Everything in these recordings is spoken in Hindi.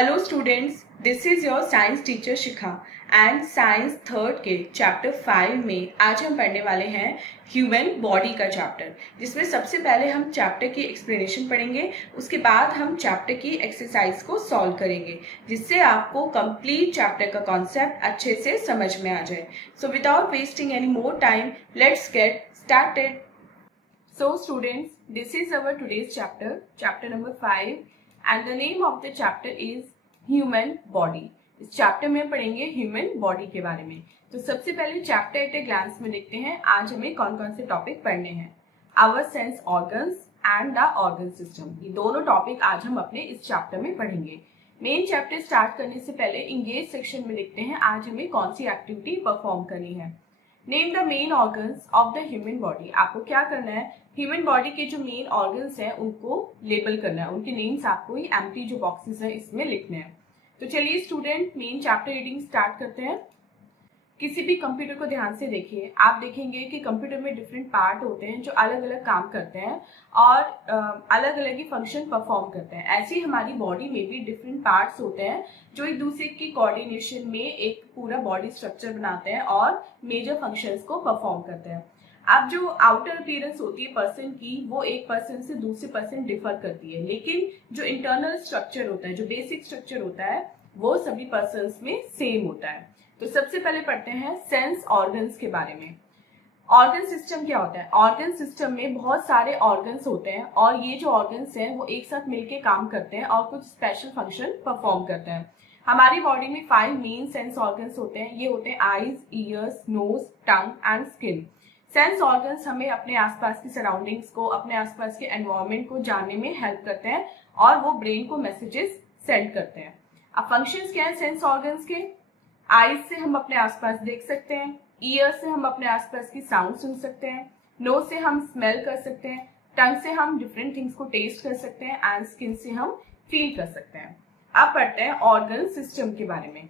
Hello students, this is your science teacher Shikha and science third के चैप्टर 5 में आज हम पढ़ने वाले हैं ह्यूमन बॉडी का चैप्टर, जिसमें सबसे पहले हम चैप्टर की एक्सप्लेनेशन पढ़ेंगे। उसके बाद हम चैप्टर की एक्सरसाइज को सॉल्व करेंगे, जिससे आपको कंप्लीट चैप्टर का कॉन्सेप्ट अच्छे से समझ में आ जाए। So without wasting any more time, let's get started. So students, this is our today's chapter number 5 and the name of the chapter is human body। इस चैप्टर में पढ़ेंगे ह्यूमन बॉडी के बारे में। तो सबसे पहले चैप्टर एट ए ग्लांस में देखते हैं आज हमें कौन कौन से टॉपिक पढ़ने हैं। Our sense organs and the organ system, ये दोनों टॉपिक आज हम अपने इस चैप्टर में पढ़ेंगे। मेन चैप्टर स्टार्ट करने से पहले इंगेज सेक्शन में देखते हैं आज हमें कौन सी एक्टिविटी परफॉर्म करनी है। Name the main organs of the human body. आपको क्या करना है, ह्यूमन बॉडी के जो मेन ऑर्गन्स हैं उनको लेबल करना है, उनके नेम्स आपको ही एम्प्टी जो बॉक्सेस हैं इसमें लिखने हैं। तो चलिए student, main chapter reading start करते हैं। किसी भी कंप्यूटर को ध्यान से देखिए, आप देखेंगे कि कंप्यूटर में डिफरेंट पार्ट होते हैं जो अलग अलग काम करते हैं और अलग अलग ही फंक्शन परफॉर्म करते हैं। ऐसे ही हमारी बॉडी में भी डिफरेंट पार्ट्स होते हैं जो एक दूसरे की कोऑर्डिनेशन में एक पूरा बॉडी स्ट्रक्चर बनाते हैं और मेजर फंक्शंस को परफॉर्म करते हैं। अब जो आउटर अपीयरेंस होती है पर्सन की, वो एक पर्सन से दूसरे पर्सन डिफर करती है, लेकिन जो इंटरनल स्ट्रक्चर होता है, जो बेसिक स्ट्रक्चर होता है, वो सभी पर्सन में सेम होता है। तो सबसे पहले पढ़ते हैं सेंस ऑर्गन्स के बारे में। ऑर्गन सिस्टम क्या होता है? ऑर्गन सिस्टम में बहुत सारे ऑर्गन्स होते हैं और ये जो ऑर्गन्स हैं वो एक साथ मिलकर काम करते हैं और कुछ स्पेशल फंक्शन परफॉर्म करते हैं। हमारी बॉडी में 5 मेन सेंस ऑर्गन्स होते हैं। ये होते हैं eyes, ears, nose, tongue and skin. Sense organs हमें अपने आसपास की सराउंडिंग्स को, अपने आसपास के एनवायरनमेंट को जानने में हेल्प करते हैं और वो ब्रेन को मैसेजेस सेंड करते हैं। अब फंक्शंस क्या है सेंस ऑर्गन्स के? आईज से हम अपने आसपास देख सकते हैं, ईयर से हम अपने आसपास की साउंड सुन सकते हैं, नोज से हम स्मेल कर सकते हैं, टंग से हम डिफरेंट थिंग्स को टेस्ट कर सकते हैं एंड स्किन से हम फील कर सकते हैं। अब पढ़ते हैं ऑर्गन सिस्टम के बारे में।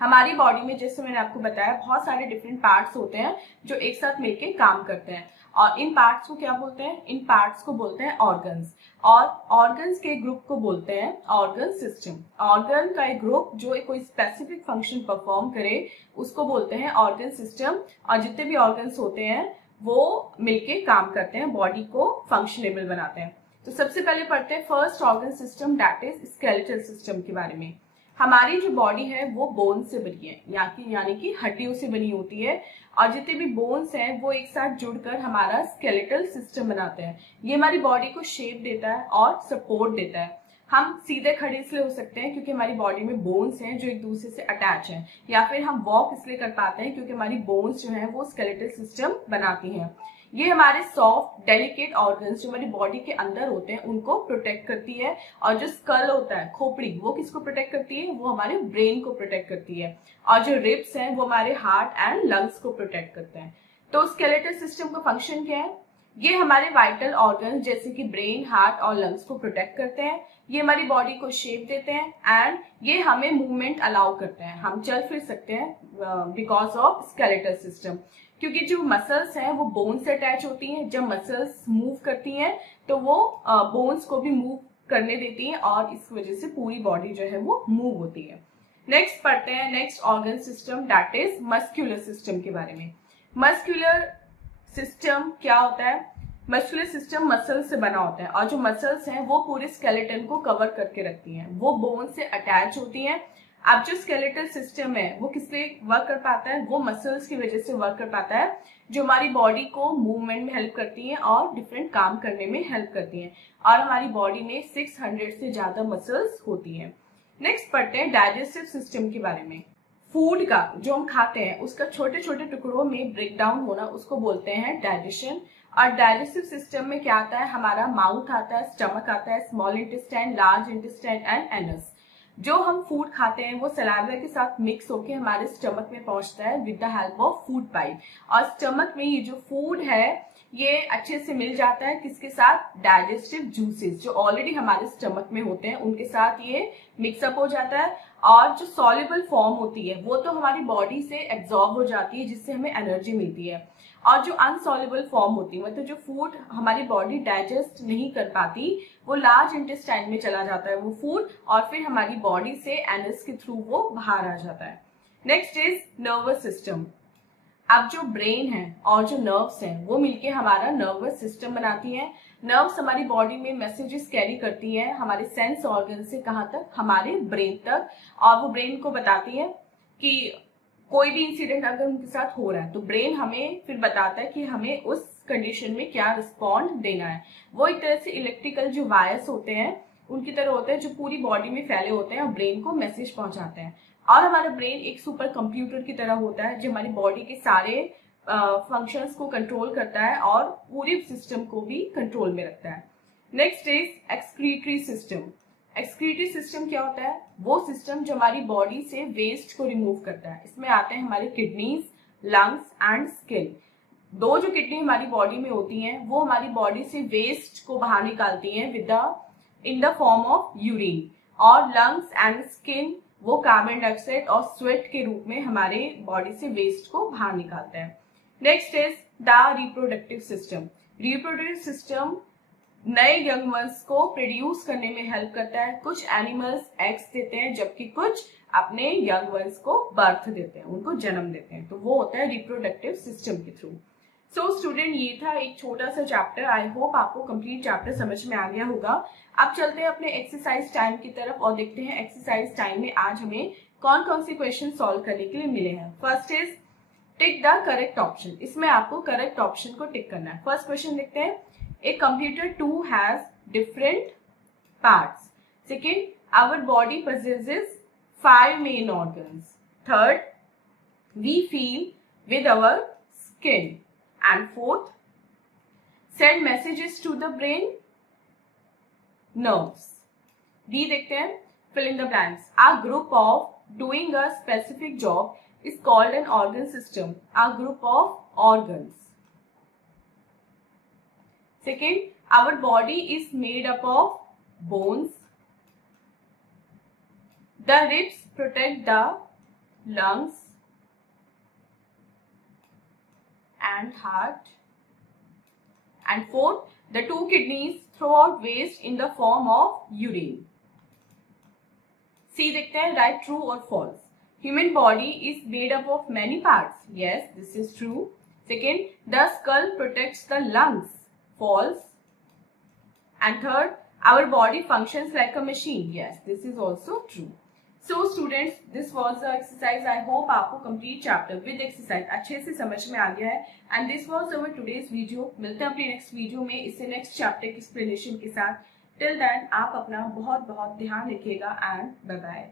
हमारी बॉडी में, जैसे मैंने आपको बताया, बहुत सारे डिफरेंट पार्ट्स होते हैं जो एक साथ मिलकर काम करते हैं और इन पार्ट्स को क्या बोलते हैं? इन पार्ट्स को बोलते हैं ऑर्गन्स और ऑर्गन्स के ग्रुप को बोलते हैं ऑर्गन सिस्टम। ऑर्गन का एक ग्रुप जो कोई स्पेसिफिक फंक्शन परफॉर्म करे उसको बोलते हैं ऑर्गन सिस्टम और जितने भी ऑर्गन्स होते हैं वो मिलके काम करते हैं, बॉडी को फंक्शनेबल बनाते हैं। तो सबसे पहले पढ़ते हैं first organ system, that is skeletal system के बारे में। हमारी जो बॉडी है वो बोन से बनी है, यानी कि हड्डियों से बनी होती है और जितने भी बोन्स हैं वो एक साथ जुड़कर हमारा स्केलेटल सिस्टम बनाते हैं। ये हमारी बॉडी को शेप देता है और सपोर्ट देता है। हम सीधे खड़े इसलिए हो सकते हैं क्योंकि हमारी बॉडी में बोन्स हैं जो एक दूसरे से अटैच हैं, या फिर हम वॉक इसलिए कर पाते हैं क्योंकि हमारी बोन्स जो हैं वो स्केलेटल सिस्टम बनाती हैं। ये हमारे सॉफ्ट डेलिकेट ऑर्गन्स जो हमारी बॉडी के अंदर होते हैं उनको प्रोटेक्ट करती है और जो स्कल होता है, खोपड़ी, वो किसको प्रोटेक्ट करती है? वो हमारे ब्रेन को प्रोटेक्ट करती है और जो रिब्स हैं वो हमारे हार्ट एंड लंग्स को प्रोटेक्ट करते हैं। तो स्केलेटल सिस्टम का फंक्शन क्या है? ये हमारे वाइटल ऑर्गन्स जैसे कि ब्रेन, हार्ट और लंग्स को प्रोटेक्ट करते हैं। ये हमारी बॉडी को शेप देते हैं एंड ये हमें मूवमेंट अलाउ करते हैं, हम चल फिर सकते हैं बिकॉज ऑफ स्केलेटल सिस्टम। क्योंकि जो मसल्स हैं वो बोन से अटैच होती हैं, जब मसल्स मूव करती हैं तो वो बोन्स को भी मूव करने देती हैं और इस वजह से पूरी बॉडी जो है वो मूव होती है। नेक्स्ट पढ़ते हैं next organ system, that is muscular system के बारे में। मस्कुलर सिस्टम क्या होता है? मस्कुलर सिस्टम मसल से बना होता है और जो मसल्स हैं वो पूरे स्केलेटन को कवर करके रखती हैं, वो बोन से अटैच होती हैं। अब जो स्केलेटल सिस्टम है वो किससे वर्क कर पाता है? वो मसल्स की वजह से वर्क कर पाता है जो हमारी बॉडी को मूवमेंट में हेल्प करती हैं और डिफरेंट काम करने में हेल्प करती हैं और हमारी बॉडी में 600 से ज्यादा मसल्स होती हैं। नेक्स्ट पढ़ते हैं डाइजेस्टिव सिस्टम के बारे में। फूड का जो हम खाते हैं उसका छोटे छोटे टुकड़ों में ब्रेक डाउन होना, उसको बोलते हैं डाइजेशन। और डाइजेस्टिव सिस्टम में क्या आता है? हमारा माउथ आता है, स्टमक आता है, small intestine, large intestine and anus. जो हम फूड खाते हैं वो सलाइवा के साथ मिक्स होकर हमारे स्टमक में पहुंचता है with the help of food pipe और स्टमक में ये जो फूड है ये अच्छे से मिल जाता है किसके साथ, डाइजेस्टिव जूसेस जो ऑलरेडी हमारे स्टमक में होते हैं उनके साथ ये मिक्सअप हो जाता है। और जो सॉल्युबल फॉर्म होती है वो तो हमारी बॉडी से एब्जॉर्ब हो जाती है जिससे हमें एनर्जी मिलती है, और जो अनसॉल्युबल फॉर्म होती है मतलब जो फूड हमारी बॉडी डाइजेस्ट नहीं कर पाती वो लार्ज इंटेस्टाइन में चला जाता है वो फूड, और फिर हमारी बॉडी से एनस के थ्रू वो बाहर आ जाता है। Next is nervous system. अब जो ब्रेन है और जो नर्व्स हैं वो मिलके हमारा नर्वस सिस्टम बनाती हैं। नर्व्स हमारी बॉडी में मैसेजेस कैरी करती हैं हमारे सेंस ऑर्गन से कहाँ तक, हमारे ब्रेन तक, और वो ब्रेन को बताती है कि कोई भी इंसिडेंट अगर उनके साथ हो रहा है तो ब्रेन हमें फिर बताता है कि हमें उस कंडीशन में क्या रिस्पॉन्ड देना है। वो एक तरह से इलेक्ट्रिकल जो वायर्स होते हैं उनकी तरह होते हैं जो पूरी बॉडी में फैले होते हैं और ब्रेन को मैसेज पहुंचाते हैं। और हमारा ब्रेन एक सुपर कंप्यूटर की तरह होता है जो हमारी बॉडी के सारे फंक्शंस को कंट्रोल करता है और पूरे सिस्टम को भी कंट्रोल में रखता है। Next is excretory system. Excretory system क्या होता है, वो सिस्टम जो हमारी बॉडी से वेस्ट को रिमूव करता है। इसमें आते हैं हमारे किडनीज, लंग्स एंड स्किन। दो जो किडनी हमारी बॉडी में होती हैं वो हमारी बॉडी से वेस्ट को बाहर निकालती हैं in the form of urine, और लंग्स एंड स्किन वो कार्बन डाइऑक्साइड और स्वेट के रूप में हमारे बॉडी से वेस्ट को बाहर निकालते हैं। Next is the reproductive system. Reproductive system नए यंग वंस को प्रोड्यूस करने में हेल्प करता है। कुछ एनिमल्स एग्स देते हैं जबकि कुछ अपने यंग वंस को बर्थ देते हैं, उनको जन्म देते हैं, तो वो होता है रिप्रोडक्टिव सिस्टम के थ्रू। सो स्टूडेंट ये था एक छोटा सा चैप्टर। आई होप आपको कंप्लीट चैप्टर समझ में आ गया होगा। अब चलते हैं अपने एक्सरसाइज टाइम की तरफ और देखते हैं एक्सरसाइज टाइम में आज हमें कौन कौन से क्वेश्चन सॉल्व करने के लिए मिले हैं। First is tick the correct option. इसमें आपको करेक्ट ऑप्शन को टिक करना है। फर्स्ट क्वेश्चन देखते हैं, a computer too has different parts. Second, our body possesses 5 main organs. Third, we feel with our skin. And fourth, send messages to the brain, nerves. D देखते हैं, fill in the blanks. A group of doing a specific job is called an organ system. A group of organs. Second, our body is made up of bones. The ribs protect the lungs and heart. And fourth, the 2 kidneys throw out waste in the form of urine. C देखते हैं, right, true or false. Human body is made up of many parts. Yes, this is true. Second, the skull protects the lungs. False. And third, our body functions like a machine. Yes, this is also true. So students, this was the exercise. I hope आपको complete chapter with exercise अच्छे से समझ में आ गया है। And this was our today's video. मिलते हैं अपने next video में इससे next chapter की explanation के साथ। Till then, आप अपना बहुत बहुत ध्यान रखिएगा and bye bye.